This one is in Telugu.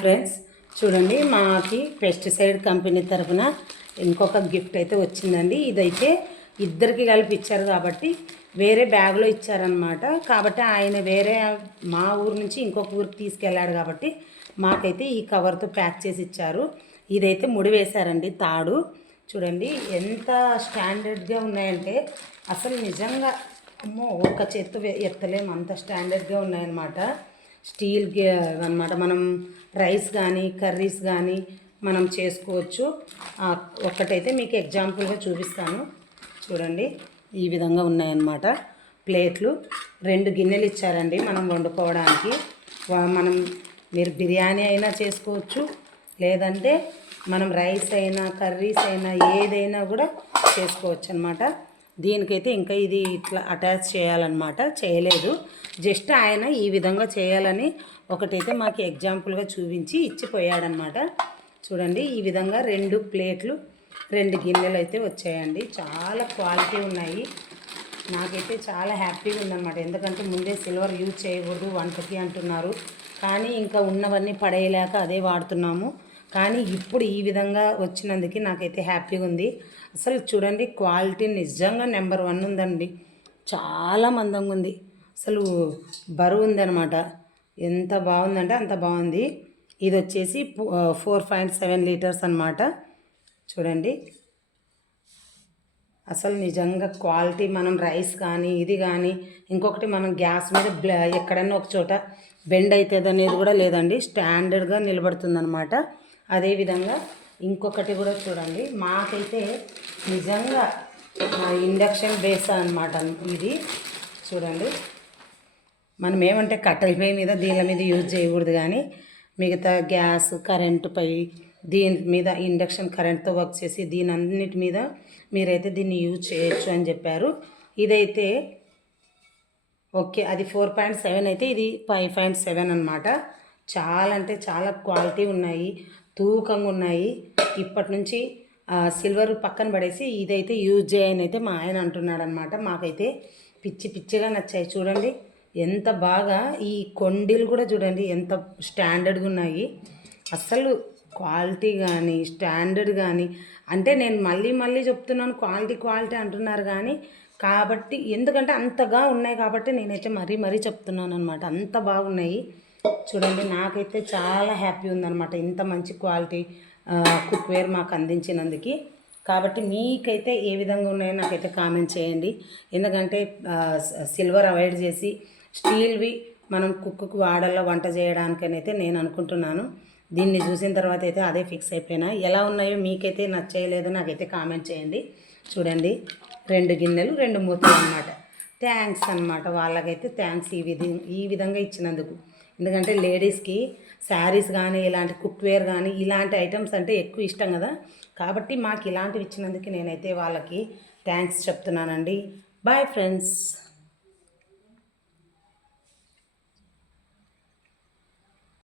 ఫ్రెండ్స్, చూడండి మాకి పెస్టిసైడ్ కంపెనీ తరఫున ఇంకొక గిఫ్ట్ అయితే వచ్చిందండి. ఇదైతే ఇద్దరికి కలిపి ఇచ్చారు కాబట్టి వేరే బ్యాగ్లో ఇచ్చారనమాట. కాబట్టి ఆయన వేరే మా ఊరు నుంచి ఇంకొక ఊరికి తీసుకెళ్ళాడు కాబట్టి మాకైతే ఈ కవర్తో ప్యాక్ చేసి ఇచ్చారు. ఇదైతే ముడి వేశారండి తాడు. చూడండి ఎంత స్టాండర్డ్గా ఉన్నాయంటే అసలు నిజంగా అమ్మో ఒక చేత్తో ఎత్తలేము, అంత స్టాండర్డ్గా ఉన్నాయన్నమాట. స్టీల్ అనమాట. మనం రైస్ కానీ కర్రీస్ కానీ మనం చేసుకోవచ్చు. ఒక్కటైతే మీకు ఎగ్జాంపుల్గా చూపిస్తాను. చూడండి ఈ విధంగా ఉన్నాయన్నమాట ప్లేట్లు. 2 గిన్నెలు ఇచ్చారండి మనం వండుకోవడానికి. మనం మీరు బిర్యానీ అయినా చేసుకోవచ్చు, లేదంటే మనం రైస్ అయినా కర్రీస్ అయినా ఏదైనా కూడా చేసుకోవచ్చు అనమాట. దీనికైతే ఇంకా ఇది ఇట్లా అటాచ్ చేయాలన్నమాట, చేయలేదు. జస్ట్ ఆయన ఈ విధంగా చేయాలని ఒకటైతే మాకు ఎగ్జాంపుల్గా చూపించి ఇచ్చిపోయాడనమాట. చూడండి ఈ విధంగా 2 ప్లేట్లు 2 గిన్నెలు అయితే వచ్చాయండి. చాలా క్వాలిటీ ఉన్నాయి. నాకైతే చాలా హ్యాపీగా ఉందన్నమాట. ఎందుకంటే ముందే సిల్వర్ యూజ్ చేయకూడదు వంటకి అంటున్నారు, కానీ ఇంకా ఉన్నవన్నీ పడేయలేక అదే వాడుతున్నాము. కానీ ఇప్పుడు ఈ విధంగా వచ్చినందుకు నాకైతే హ్యాపీగా ఉంది. అసలు చూడండి క్వాలిటీ నిజంగా నెంబర్ 1 ఉందండి. చాలా మందంగా ఉంది, అసలు బరువు ఉందన్నమాట. ఎంత బాగుందంటే అంత బాగుంది. ఇది వచ్చేసి 4.7 లీటర్స్ అన్నమాట. చూడండి అసలు నిజంగా క్వాలిటీ. మనం రైస్ కానీ ఇది కానీ ఇంకొకటి మనం గ్యాస్ మీద ఎక్కడైనా ఒక చోట బెండ్ అవుతుంది అనేది కూడా లేదండి, స్టాండర్డ్గా నిలబడుతుందన్నమాట. అదేవిధంగా ఇంకొకటి కూడా చూడండి, మాకైతే నిజంగా ఇండక్షన్ బేస్ అన్నమాట ఇది. చూడండి మనం ఏమంటే కట్టెల పొయ్యి మీద దీని మీద యూజ్ చేయకూడదు, కానీ మిగతా గ్యాస్ కరెంటుపై దీని మీద ఇండక్షన్ కరెంట్తో వర్క్ చేసి దీని అన్నిటి మీద మీరైతే దీన్ని యూజ్ చేయొచ్చు అని చెప్పారు. ఇదైతే ఓకే, అది 4.7 అయితే ఇది 5.7 అనమాట. చాలా అంటే చాలా క్వాలిటీ ఉన్నాయి, తూకంగా ఉన్నాయి. ఇప్పటి నుంచి సిల్వర్ పక్కన పడేసి ఇదైతే యూజ్ చేయని అయితే మా ఆయన అంటున్నాడు అనమాట. మాకైతే పిచ్చిగా నచ్చాయి. చూడండి ఎంత బాగా, ఈ కొండీలు కూడా చూడండి ఎంత స్టాండర్డ్గా ఉన్నాయి. అసలు క్వాలిటీ కానీ స్టాండర్డ్ కానీ, అంటే నేను మళ్ళీ చెప్తున్నాను క్వాలిటీ అంటున్నారు కానీ, కాబట్టి ఎందుకంటే అంతగా ఉన్నాయి కాబట్టి నేనైతే మరీ చెప్తున్నాను అనమాట. అంత బాగున్నాయి. చూడండి నాకైతే చాలా హ్యాపీ ఉందన్నమాట ఇంత మంచి క్వాలిటీ కుక్వేర్ మాకు అందించినందుకు. కాబట్టి మీకైతే ఏ విధంగా ఉన్నాయో నాకైతే కామెంట్ చేయండి. ఎందుకంటే సిల్వర్ అవాయిడ్ చేసి స్టీల్వి మనం కుక్కు వాడల్లో వంట చేయడానికనైతే నేను అనుకుంటున్నాను. దీన్ని చూసిన తర్వాత అయితే అదే ఫిక్స్ అయిపోయినా. ఎలా ఉన్నాయో మీకైతే నచ్చలేదో నాకైతే కామెంట్ చేయండి. చూడండి 2 గిన్నెలు 2 మూతలు అన్నమాట. థ్యాంక్స్ అన్నమాట. వాళ్ళకైతే థ్యాంక్స్ ఈ విధంగా ఇచ్చినందుకు. ఎందుకంటే లేడీస్కి శారీస్ కానీ ఇలాంటి కుక్వేర్ కానీ ఇలాంటి ఐటమ్స్ అంటే ఎక్కువ ఇష్టం కదా, కాబట్టి మాకు ఇలాంటివి ఇచ్చినందుకు నేనైతే వాళ్ళకి థ్యాంక్స్ చెప్తున్నానండి. Bye friends.